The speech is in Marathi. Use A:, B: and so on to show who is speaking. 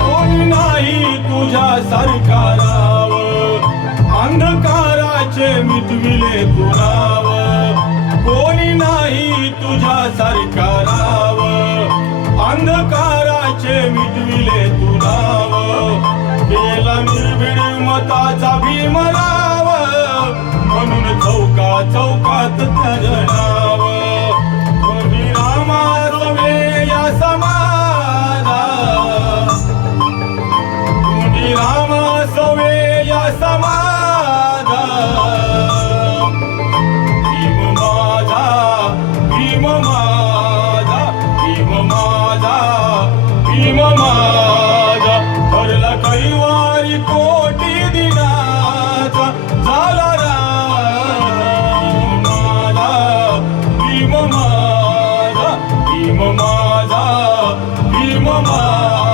A: कोणी नाही तुझ्या सरकाराव अंधकाराचे मिटविले तुराव कोणी नाही तुझ्या सरकाराव अंधकाराचे मिटविले तुराव केला निर्भीड मताचा भीमराव चौकात त्याचं नाव कोणी रामा रवे या समाजा कोणी रामा सवे या समाजा भीम माझा भीम माझा भीम माझा भीम माझा. ठरला कैवारी कोटी mama.